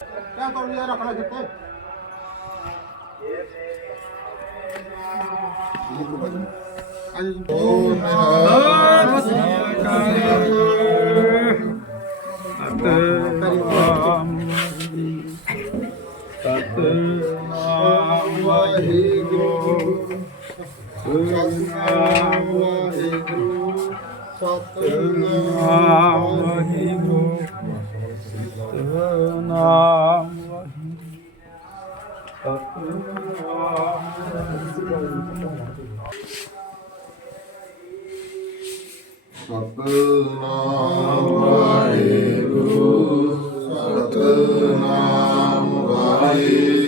ਕਿਆ ਤੌਲੀਆ ਰੱਖਣਾ ਕਿੱਥੇ ਓ ਸਤਨਾਮ ਸਤਨਾਮ ਵਾਹਿਗੁਰੂ ਸਤਨਾਮ ਵਾਹਿਗੁਰੂ। ਸਤਨਾਮ ਵਾਹਿਗੁਰੂ। ਸਤਨਾਮ ਵਾਹਿਗੁਰੂ ਸਤਨਾਮ ਵਾਹਿਗੁਰੂ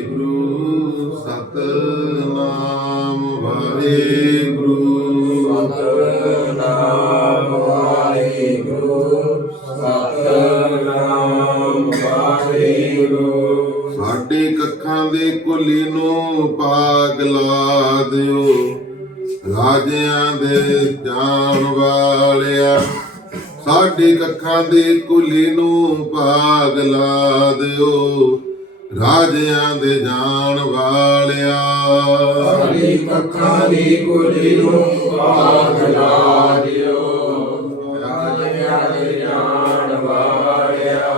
ਸਾਡੇ ਕੱਖਾਂ ਦੇ ਕੁਲੀ ਨੂੰ ਪਾਗ ਲਾ ਦਿਓ। ਰਾਜਿਆਂ ਦੇ ਜਾਣ ਵਾਲਿਆ, ਸਾਡੇ ਕੱਖਾਂ ਦੇ ਕੁਲੀ ਨੂੰ ਪਾਗ ਲਾ ਦਿਓ। ਰਾਜਿਆਂ ਦੇ ਜਾਣ ਵਾਲਿਆ। ਸਾਡੀ ਕੱਖਾਂ ਦੀ ਕੁਲੀ ਨੂੰ ਪਾਗ ਲਾ ਦਿਓ ਰਾਜਿਆਂ ਦੇ ਜਾਣ ਵਾਲਿਆ।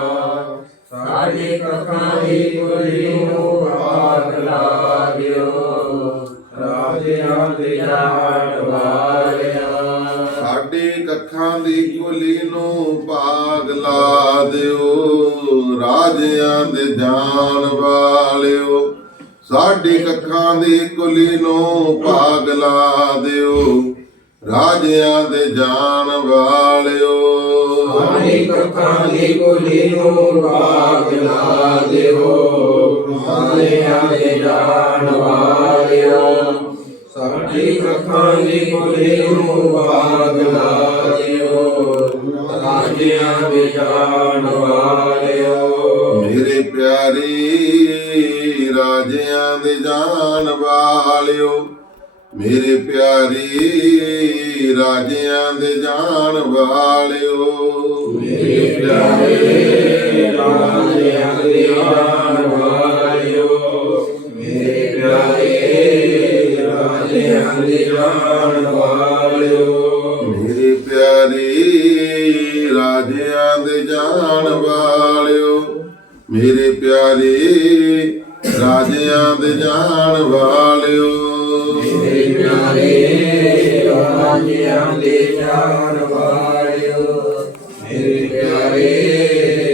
ਸਾਡੀ ਕੱਖਾਂ ਦੀ ਕੁਲੀ ਨੂੰ ਪਾਗ ਲਾ ਦਿਓ ਰਾਜਿਆਂ ਦੇ ਜਾਣ ਵਾਲਿਆ। ਸਾਡੇ ਕੱਖਾਂ ਦੀ ਕੁਲੀ ਨੂੰ ਪਾਗ ਲਾ ਦਿਓ ਰਾਜਿਆਂ ਦੇ ਜਾਣ ਵਾਲਿਓ, ਸਾਡੇ ਕੱਖਾਂ ਦੀ ਕੁਲੀ ਨੂੰ ਪਾਗ ਲਾ ਦਿਓ, ਰਾਜਿਆਂ ਦੇ ਜਾਣ ਵਾਲਿਓ। ਸਾਡੀ ਕੱਖਾਂ ਦੀ ਕੁਲੀ ਨੂੰ ਪਾਗ ਲਾ ਦਿਓ, ਰਾਜਿਆਂ ਦੇ ਜਾਣ ਵਾਲਿਆ ਸਾਡੀ ਕੱਖਾਂ ਦੀ ਕੁਲੀ ਨੂੰ ਪਾਗ ਲਾ ਦੇ ਜਾਣ ਵਾਲਿਓ। ਮੇਰੇ ਪਿਆਰੀ ਰਾਜਿਆਂ ਦੇ ਜਾਣ ਵਾਲਿਓ ਮੇਰੇ ਪਿਆਰੀ ਰਾਜਿਆਂ ਦੇ ਜਾਣ ਵਾਲਿਓ। ਮੇਰੇ ਪਿਆਰੇ ਰਾਜਿਆਂ ਦੇ ਜਾਣ ਵਾਲਿਓ ਮੇਰੇ ਪਿਆਰੇ ਰਾਜਿਆਂ ਦੇ ਜਾਣ ਵਾਲਿਓ। ਮੇਰੇ ਪਿਆਰੀ ਰਾਜਿਆਂ ਦੇ ਜਾਣ ਵਾਲਿਓ ਮੇਰੇ ਪਿਆਰੇ ਰਾਜਿਆਂ ਦੇ ਜਾਣ ਵਾਲਿਓ। ਮੇਰੇ ਪਿਆਰੇ ਰਾਜਿਆਂ ਦੇ ਜਾਣ ਵਾਲਿਓ ਮੇਰੇ ਪਿਆਰੇ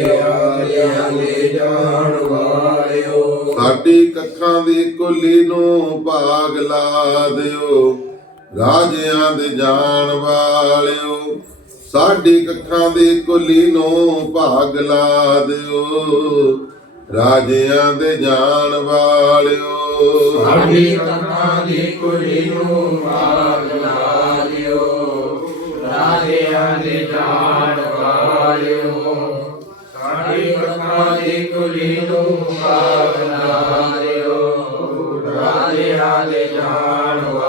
ਰਾਜਿਆਂ ਦੇ ਜਾਣ ਵਾਲਿਓ। ਸਾਡੀ ਕੱਖਾਂ ਦੀ ਕੁਲੀ ਨੂੰ ਭਾਗ ਲਾ ਦਿਓ। ਰਾਜਿਆਂ ਦੇ ਜਾਣ ਵਾਲਿਓ, ਸਾਡੀ ਕੱਖਾਂ ਦੀ ਕੁਲੀ ਨੂੰ ਭਾਗ ਲਾ ਦਿਓ। ਰਾਜਿਆਂ ਦੇ ਜਾਣ ਵਾਲਿਓ, ਸਾਡੀ ਕੱਖਾਂ ਦੀ ਕੁਲੀ ਨੂੰ ਪਾਗ ਲਾ ਦਿਓ। ਰਾਜਿਆਂ ਦੇ ਜਾਣ ਵਾਲਿਓ, ਸਾਡੀ ਕੱਖਾਂ ਦੀ ਕੁਲੀ ਨੂੰ ਪਾਗ ਲਾ ਦਿਓ। ਰਾਜਿਆਂ ਦੇ ਜਾਣ ਵਾਲਿਓ